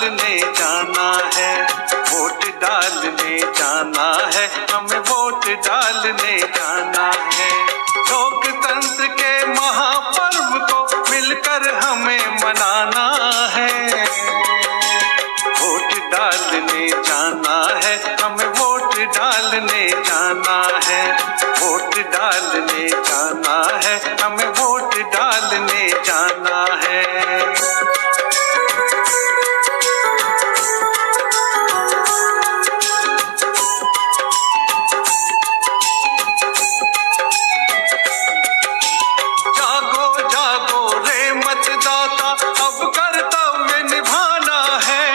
डालने जाना है, वोट डालने जाना है, हमें वोट डालने जाना है। लोकतंत्र के महापर्व को मिलकर हमें मनाना है। वोट डालने जाना है, हमें वोट डालने जाना है। वोट डालने जाना है, हमें वोट डालने जाना है। जागो जागो रे मतदाता, अब कर्तव्य निभाना है।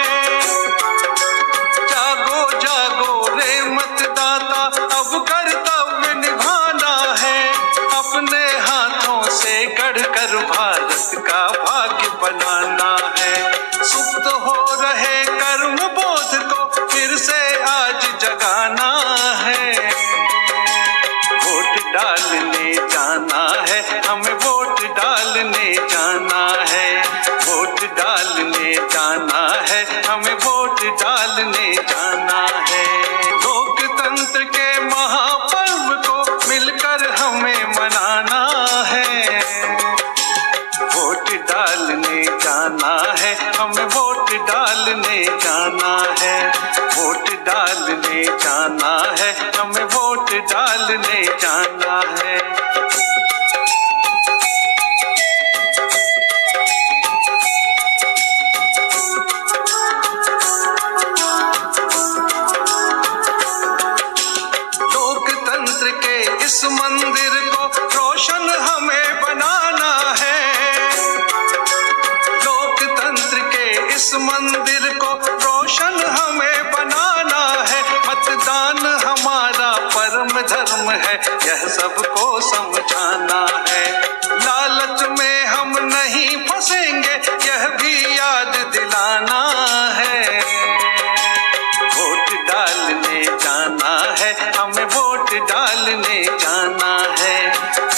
जागो जागो रे मतदाता, अब कर्तव्य निभाना है। अपने हाथों से गढ़कर भारत का भाग्य बनाना है। सुप्त हो रहे कर्म बोध को फिर से आज जगाना है। वोट डालने जाना है, हमें वोट डालने जाना है। वोट डालने जाना है, हमें वोट डालने जाना है। लोकतंत्र के महापर्व को मिलकर हमें मनाना है। वोट डालने जाना है, हमें वोट डालने जाना है। वोट डालने जाना है, हमें वोट डालने जाना है। लोकतंत्र के इस मंदिर को रोशन हमें बनाना है। लोकतंत्र के इस मंदिर को रोशन हमें बनाना है। मतदान हमारा परम धर्म है, यह सबको समझाना है। लालच में हम नहीं फंसेंगे, यह भी याद दिलाना है। वोट डालने जाना है, हमें वोट डालने जाना है।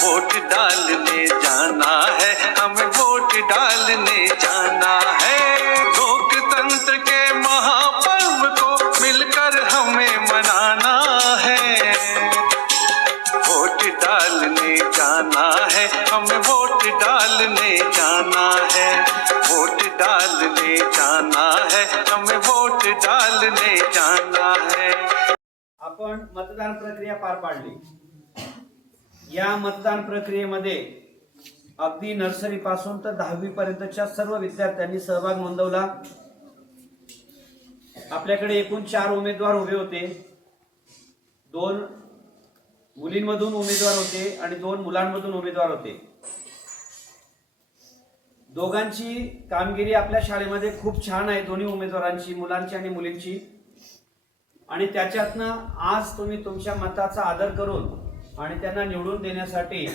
वोट डालने जाना है, हमें वोट डालने जाना है। लोकतंत्र के महापर्व को मिलकर हमें मनाना है। वोट डालने जाना है, हमें वोट डालने जाना है। वोट डालने जाना है, हमें वोट डालने जाना है। आपण मतदान प्रक्रिया पार पाडली। या मतदान प्रक्रियेमध्ये अगदी नर्सरी पासून तर 10वी पर्यंतच्या सर्व विद्यार्थ्यांनी सहभाग नोंदवला। आपल्याकडे एकूण 4 उमेदवार उभे होते। 2 मुलींमधून उमेदवार होते आणि 2 मुलांमधून उमेदवार होते। दोघांची कामगिरी आपल्या शाळेमध्ये खूप छान आहे, दोन्ही उमेदवारांची, मुलांची आणि मुलींची। आणि त्याच्यातनं आज तुम्ही तुमच्या मताचा आदर करून आणि त्यांना निवडून देण्यासाठी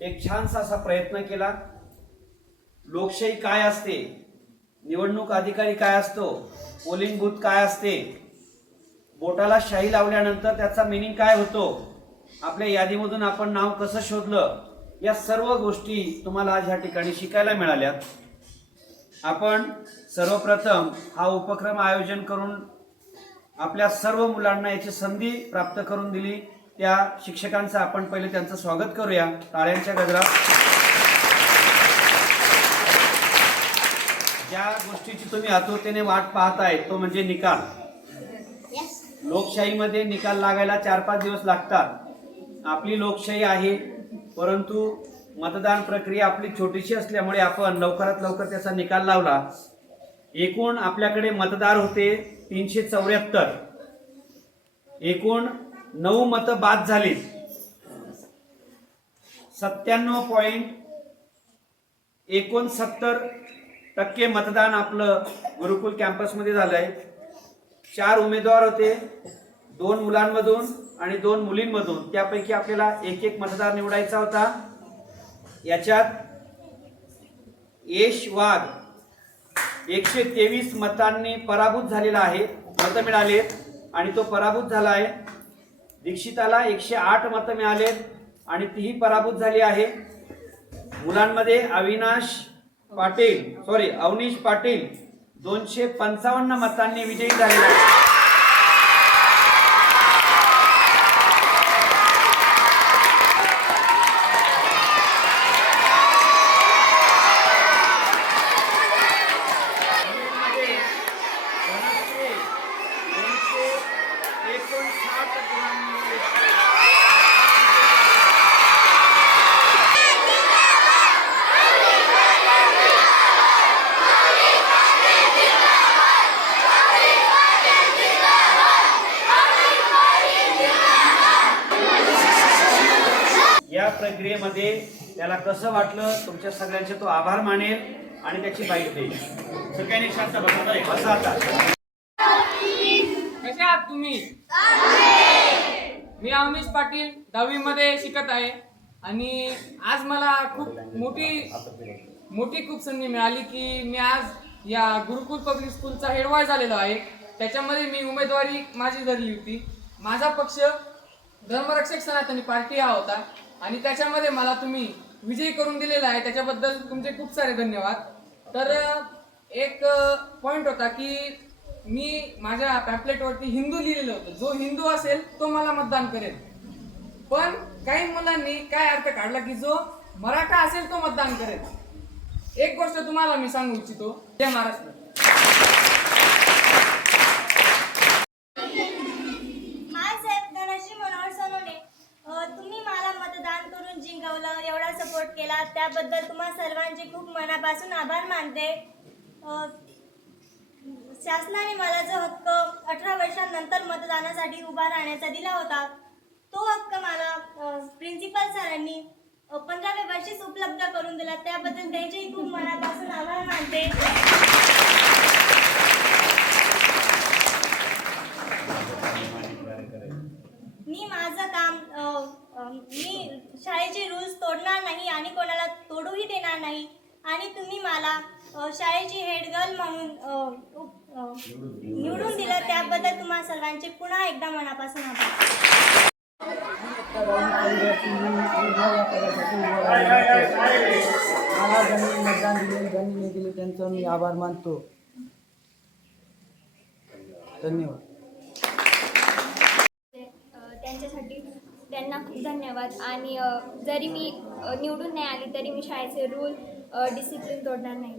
एक छानसा असा प्रयत्न केला। लोकशाही काय असते, निवडणूक अधिकारी काय असतो, पोलिंग बूथ काय असते, बोटाला शाई लावल्यानंतर त्याचा मीनिंग काय होतो, आपल्या यादीमधून आपण नाव कसं शोधलं, या सर्व गोष्टी तुम्हाला आज ह्या ठिकाणी शिकायला मिळाल्या। आपण सर्वप्रथम हा उपक्रम आयोजन करून आपल्या सर्व मुलांना याची संधी प्राप्त करून दिली त्या शिक्षकांचं आपण पहिले त्यांचं स्वागत करूया टाळ्यांच्या गजरात। ज्या गोष्टीची तुम्ही आतुरतेने वाट पाहताय तो म्हणजे निकाल। लोकशाहीमध्ये निकाल लागायला 4-5 दिवस लागतात। आपली लोकशाही आहे, परंतु मतदान प्रक्रिया आपली छोटीशी असल्यामुळे आपण लवकरात लवकर त्याचा निकाल लावला। एकूण आपल्याकडे मतदार होते 374। एकूण 9 मत बाद झाली। 97.69% मतदान आपलं गुरुकुल कॅम्पसमध्ये झालंय। 4 उमेदवार होते, 2 मुलांमधून आणि 2 मुलींमधून। त्यापैकी आपल्याला एक मतदार निवडायचा होता। याच्यात यश वाघ 123 मतांनी पराभूत झालेला आहे, मत मिळाले आणि तो पराभूत झाला आहे। दीक्षिताला 108 मत मिळाले आणि तीही पराभूत झाली आहे। मुलांमध्ये अविनीश पाटील 255 मतांनी विजयी झालेला आहे. मुलींमध्ये धनश्री 259 गुणांनी या प्रक्रियेमध्ये त्याला कसं वाटलं, तुमच्या सगळ्यांचे तो आभार मानेल आणि त्याची बाईट देईल. सगळ्यांनी शांत बसा आता. कसे आहात तुम्ही? मी अवनीश पाटील 10वी मध्ये शिकत आहे आणि आज मला खूप मोठी खूप संधी मिळाली की मी आज या गुरुकुल पब्लिक स्कूलचा हेडबॉय झालेलो आहे. त्याच्यामध्ये मी उमेदवारी माझी धरली होती. माझा पक्ष धर्मरक्षक सनातनी पार्टी हा होता आणि त्याच्यामध्ये मला तुम्ही विजयी करून दिलेला आहे. त्याच्याबद्दल तुमचे खूप सारे धन्यवाद. तर एक पॉइंट होता की मी माझ्या पॅम्पलेटवरती हिंदू लिहिलेलं होतं. जो हिंदू असेल तो मला मतदान करेल. पण काही मुलांनी काय अर्थ काढला की जो मराठा असेल तो मतदान करेल. एक गोष्ट तुम्हाला मी सांगू इच्छितो. जय महाराष्ट्र. तुम्ही मला मतदान करून जिंकवलं, एवढा सपोर्ट केला त्याबद्दल तुम्हा सर्वांचे खूप मनापासून आभार मानते. शासनाने मला जो हक्क 18 वर्षांनंतर मतदानासाठी उभा राहण्याचा दिला होता तो हक्क मला प्रिन्सिपल सरांनी 15व्या वर्षीच उपलब्ध करून दिला. त्याबद्दल त्यांचेही खूप मनापासून आभार मानते. मी माझं काम मी शाळेचे रूल्स तोडणार नाही आणि कोणाला तोडूही देणार नाही आणि तुम्ही मला शाळेची हेडगर्ल म्हणून निवडून दिलं त्याबद्दल तुम्हा सर्वांचे पुन्हा एकदा मनापासून आभार. मला ज्यांनी मतदान दिले ज्यांनी नाही दिले त्यांचा मी आभार मानतो. धन्यवाद. त्यांच्यासाठी त्यांना खूप धन्यवाद. आणि जरी मी निवडून नाही आली तरी मी शाळेचे रूल डिसिप्लिन तोडणार नाही.